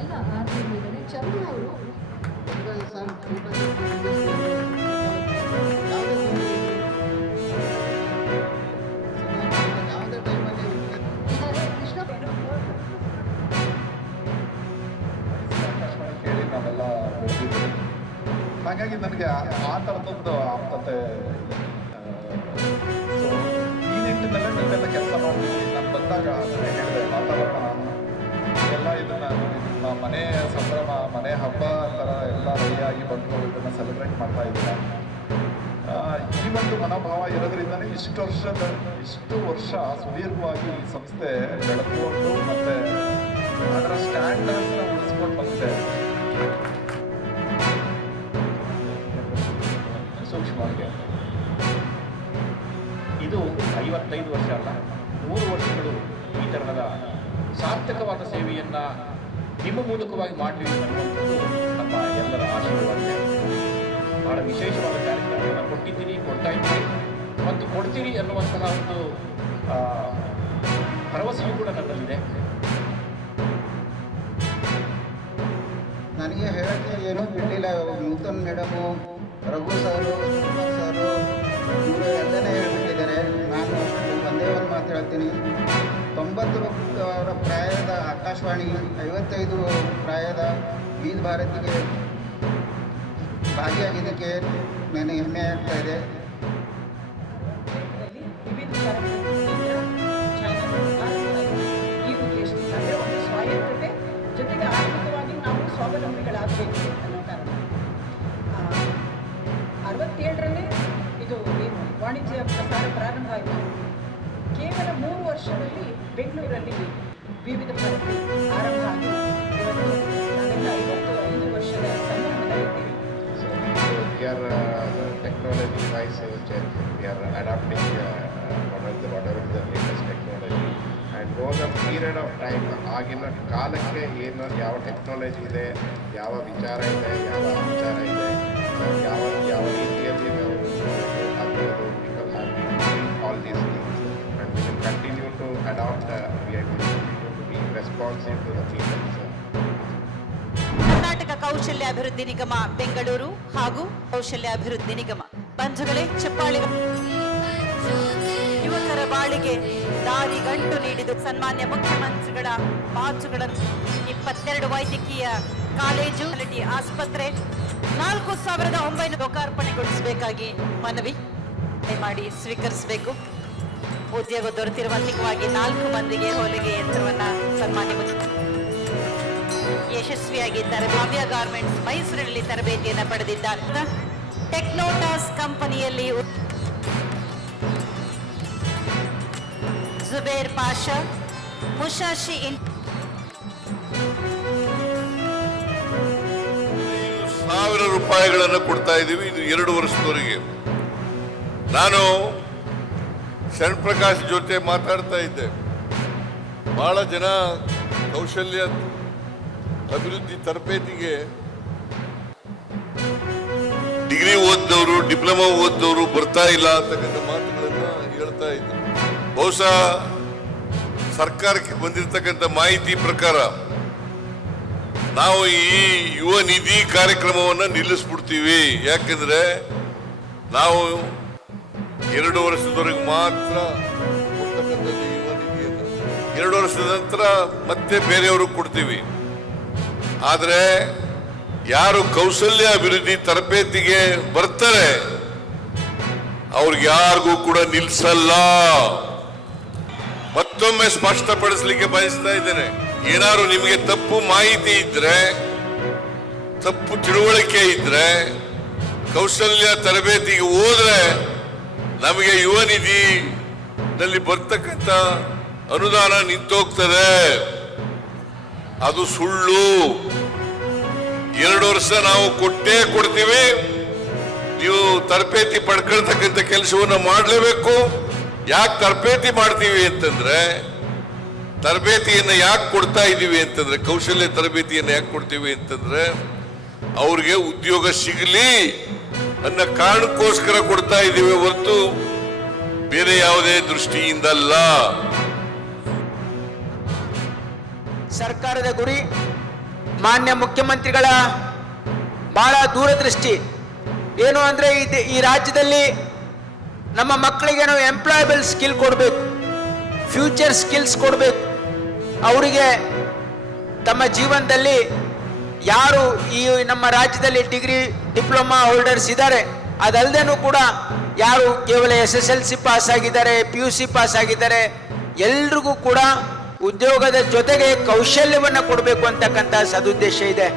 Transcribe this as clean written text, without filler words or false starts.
ಎಲ್ಲ ಆರ್ಥಿಕರಿದ್ದಾರೆ. ಚಂದ್ರ ಅವರು ಕೇಳಿ ನಾವೆಲ್ಲ ಬೆಳೆದಿದ್ದೀವಿ. ಹಾಗಾಗಿ ನನಗೆ ಆ ಥರದೊಂದು ಆಪ್ತತೆ. ಸೊ ಈ ನಿಟ್ಟಿನಲ್ಲೇ ನೀವೆಲ್ಲ ಕೆಲಸ ಮಾಡ್ತೀವಿ. ನಾನು ಬಂದಾಗ ಹೇಳಿದೆ ವಾತಾವರಣ ಎಲ್ಲ ಇದನ್ನ ಮನೆ ಸಂಭ್ರಮ, ಮನೆ ಹಬ್ಬ ಥರ ಎಲ್ಲ ರೆಡಿಯಾಗಿ ಬಂದು ಇದನ್ನು ಸೆಲೆಬ್ರೇಟ್ ಮಾಡ್ತಾ ಇದ್ದೀರ. ಈ ಒಂದು ಮನೋಭಾವ ಇರೋದ್ರಿಂದನೇ ಇಷ್ಟು ವರ್ಷ ಸುದೀರ್ಘವಾಗಿ ಈ ಸಂಸ್ಥೆ ಬೆಳೆದುಕೊಂಡು ಮತ್ತು ಅದರ ಸ್ಟ್ಯಾಂಡರ್ಡ್ನ ಉಳಿಸ್ಕೊಂಡು ಬಂದಿದೆ. ಸೂಕ್ಷ್ಮವಾಗಿ ಇದು 55 ವರ್ಷ ಅಲ್ಲ, 100 ವರ್ಷಗಳು ಈ ಥರದ ಸಾರ್ಥಕವಾದ ಸೇವೆಯನ್ನು ನಿಮ್ಮ ಮೂಲಕವಾಗಿ ಮಾಡಲಿ ಅನ್ನುವಂಥದ್ದು ನಮ್ಮ ಎಲ್ಲರ ಆಶೀರ್ವಾದ. ಬಹಳ ವಿಶೇಷವಾದ ಕಾರ್ಯಕ್ರಮವನ್ನು ಕೊಟ್ಟಿದ್ದೀರಿ, ಕೊಡ್ತಾ ಇದ್ದೀರಿ ಮತ್ತು ಕೊಡ್ತೀರಿ ಅನ್ನುವಂತಹ ಒಂದು ಭರವಸೆಯೂ ಕೂಡ ನನ್ನಲ್ಲಿದೆ. ನನಗೆ ಹೇಳೋಕ್ಕೆ ಏನೂ ಬಿಡಲಿಲ್ಲ. ನೂತನ್ ಮೇಡಮು, ರಘು ಸಾರು, ಸಾರು ಇವರು ಎಲ್ಲನೇ ಹೇಳ್ಬಿಟ್ಟಿದ್ದಾರೆ. ನಾನು ಒಂದೇ ಒಂದು ಮಾತು ಹೇಳ್ತೀನಿ. 90 ಪ್ರಾಯದ ಆಕಾಶವಾಣಿ, 55 ಪ್ರಾಯದ ವಿವಿಧ ಭಾರತಿಗೆ ಭಾಗಿಯಾಗಿದ್ದಕ್ಕೆ ನನಗೆ ಹೆಮ್ಮೆ ಆಗ್ತಾ ಇದೆ. ವಿವಿಧ ಈ ಉದ್ದೇಶದಿಂದ ಅಂದರೆ ಒಂದು ಸ್ವಾಯತ್ತತೆ ಜೊತೆಗೆ ಆರ್ಥಿಕವಾಗಿ ನಾವು ಸ್ವಾವಲಂಬಿಗಳಾಗಬೇಕು ಅನ್ನೋ ಕಾರಣ 67ರಲ್ಲಿ ಇದು ಏನು ವಾಣಿಜ್ಯ ಪ್ರಸಾರ ಪ್ರಾರಂಭ ಆಯಿತು. ಕೇವಲ 3 ವರ್ಷದಲ್ಲಿ ಬೆಂಗಳೂರಲ್ಲಿ ವಿವಿಧ ಭಾರತಿ ಆರಂಭ ಆಗಿ ಇವತ್ತು ನಾವೆಲ್ಲ 55 ವರ್ಷದ ಸಂಭ್ರಮದಲ್ಲಿದ್ದೇವೆ. We are technology wise, we are adapting whatever the latest technology, and over a period of time ಆಗಿನ ಕಾಲಕ್ಕೆ ಏನು ಯಾವ ಟೆಕ್ನಾಲಜಿ ಇದೆ, ಯಾವ ವಿಚಾರ ಇದೆ, ಯಾವ ವಿಚಾರ ಇದೆ, ಯಾವ ರೀತಿಯಲ್ಲಿ ನಾವು ಅದು people have been doing all these things, and we will continue to adopt. We are going to be responsive to the people. Karnataka ಕೌಶಲ್ಯಾಭಿವೃದ್ಧಿ ನಿಗಮ ಬೆಂಗಳೂರು ಹಾಗೂ ಕೌಶಲ್ಯಾಭಿವೃದ್ಧಿ ನಿಗಮ ಬಂಧುಗಳೇ, ಚಪ್ಪಾಳಿ. ಯುವಕರ ಬಾಳಿಗೆ ದಾರಿಗಂಟು ನೀಡಿದ ಸನ್ಮಾನ್ಯ ಮುಖ್ಯಮಂತ್ರಿಗಳ ಮಾತುಗಳನ್ನು 22 ವೈದ್ಯಕೀಯ ಕಾಲೇಜು, ಆಸ್ಪತ್ರೆ 4,900 ಲೋಕಾರ್ಪಣೆಗೊಳಿಸಬೇಕಾಗಿ ಮನವಿ ಮಾಡಿ ಸ್ವೀಕರಿಸಬೇಕು. ಉದ್ಯೋಗ ದೊರೆತಿರುವಂತಿಕವಾಗಿ 4 ಮಂದಿಗೆ ಹೊಲಿಗೆ ಯಂತ್ರವನ್ನು ಸನ್ಮಾನ್ಯ ಯಶಸ್ವಿಯಾಗಿ ಭಾವ್ಯ ಗಾರ್ಮೆಂಟ್ಸ್ ಮೈಸೂರಿನಲ್ಲಿ ತರಬೇತಿಯನ್ನು ಪಡೆದಿದ್ದಾರೆ. ಟೆಕ್ನೋಟಾಸ್ ಕಂಪನಿಯಲ್ಲಿ ಜುಬೇರ್ ಪಾಷಾ, ಮುಷಾಶಿ 1,000 ರೂಪಾಯಿಗಳನ್ನು ಕೊಡ್ತಾ ಇದ್ದೀವಿ. ಇದು 2 ವರ್ಷದವರೆಗೆ. ನಾನು ಶರಣ್ ಪ್ರಕಾಶ್ ಜೊತೆ ಮಾತಾಡ್ತಾ ಇದ್ದೆ. ಬಹಳ ಜನ ಕೌಶಲ್ಯ ಅಭಿವೃದ್ಧಿ ತರಬೇತಿಗೆ ಡಿಗ್ರಿ ಓದಿದವರು, ಡಿಪ್ಲೊಮಾ ಓದಿದವರು ಬರ್ತಾ ಇಲ್ಲ ಅಂತಕ್ಕಂಥ ಮಾತುಗಳನ್ನ ಹೇಳ್ತಾ ಇದ್ರು. ಬಹುಶಃ ಸರ್ಕಾರಕ್ಕೆ ಬಂದಿರತಕ್ಕಂಥ ಮಾಹಿತಿ ಪ್ರಕಾರ ನಾವು ಈ ಯುವ ನಿಧಿ ಕಾರ್ಯಕ್ರಮವನ್ನು ನಿಲ್ಲಿಸ್ಬಿಡ್ತೀವಿ. ಯಾಕೆಂದ್ರೆ ನಾವು 2 ವರ್ಷದವರೆಗೆ ಮಾತ್ರ ಕೊಡ್ತಕ್ಕಂಥದ್ದು ಯುವ ನಿಧಿಯನ್ನು. 2 ವರ್ಷದ ನಂತರ ಮತ್ತೆ ಬೇರೆಯವ್ರಿಗೆ ಕೊಡ್ತೀವಿ. ಆದರೆ ಯಾರು ಕೌಶಲ್ಯ ಅಭಿವೃದ್ಧಿ ತರಬೇತಿಗೆ ಬರ್ತಾರೆ ಅವ್ರಿಗೆ ಯಾರಿಗೂ ಕೂಡ ನಿಲ್ಸಲ್ಲ. ಮತ್ತೊಮ್ಮೆ ಸ್ಪಷ್ಟಪಡಿಸಲಿಕ್ಕೆ ಬಯಸ್ತಾ ಇದ್ದೇನೆ. ಏನಾದ್ರು ನಿಮಗೆ ತಪ್ಪು ಮಾಹಿತಿ ಇದ್ರೆ, ತಪ್ಪು ತಿಳುವಳಿಕೆ ಇದ್ರೆ, ಕೌಶಲ್ಯ ತರಬೇತಿಗೆ ಹೋದ್ರೆ ನಮಗೆ ಯುವ ನಿಧಿನಲ್ಲಿ ಬರ್ತಕ್ಕಂಥ ಅನುದಾನ ನಿಂತೋಗ್ತದೆ. ಅದು ಸುಳ್ಳು. 2 ವರ್ಷ ನಾವು ಕೊಟ್ಟೇ ಕೊಡ್ತೀವಿ. ನೀವು ತರಬೇತಿ ಪಡ್ಕೊಳ್ತಕ್ಕಂಥ ಕೆಲಸವನ್ನು ಮಾಡಲೇಬೇಕು. ಯಾಕೆ ತರಬೇತಿ ಮಾಡ್ತೀವಿ ಅಂತಂದ್ರೆ, ತರಬೇತಿಯನ್ನು ಯಾಕೆ ಕೊಡ್ತಾ ಇದ್ದೀವಿ ಅಂತಂದ್ರೆ, ಕೌಶಲ್ಯ ತರಬೇತಿಯನ್ನು ಯಾಕೆ ಕೊಡ್ತೀವಿ ಅಂತಂದ್ರೆ ಅವ್ರಿಗೆ ಉದ್ಯೋಗ ಸಿಗಲಿ ಅನ್ನೋ ಕಾರಣಕ್ಕೋಸ್ಕರ ಕೊಡ್ತಾ ಇದ್ದೀವಿ ಹೊರತು ಬೇರೆ ಯಾವುದೇ ದೃಷ್ಟಿಯಿಂದಲ್ಲ. ಸರ್ಕಾರದ ಗುರಿ ಮಾನ್ಯ ಮುಖ್ಯಮಂತ್ರಿಗಳ ಭಾಳ ದೂರದೃಷ್ಟಿ ಏನು ಅಂದರೆ ಈ ರಾಜ್ಯದಲ್ಲಿ ನಮ್ಮ ಮಕ್ಕಳಿಗೆ ನಾವು ಎಂಪ್ಲಾಯಬಲ್ ಸ್ಕಿಲ್ ಕೊಡಬೇಕು, ಫ್ಯೂಚರ್ ಸ್ಕಿಲ್ಸ್ ಕೊಡಬೇಕು. ಅವರಿಗೆ ತಮ್ಮ ಜೀವನದಲ್ಲಿ ಯಾರು ಈ ನಮ್ಮ ರಾಜ್ಯದಲ್ಲಿ ಡಿಗ್ರಿ ಡಿಪ್ಲೊಮಾ ಹೋಲ್ಡರ್ಸ್ ಇದ್ದಾರೆ, ಅದಲ್ಲದೇನೂ ಕೂಡ ಯಾರು ಕೇವಲ SSLC ಪಾಸ್ ಆಗಿದ್ದಾರೆ, PUC ಪಾಸ್ ಆಗಿದ್ದಾರೆ, ಎಲ್ರಿಗೂ ಕೂಡ ಉದ್ಯೋಗದ ಜೊತೆಗೆ ಕೌಶಲ್ಯವನ್ನು ಕೊಡಬೇಕು ಅಂತಕ್ಕಂಥ ಸದುದ್ದೇಶ ಇದೆ.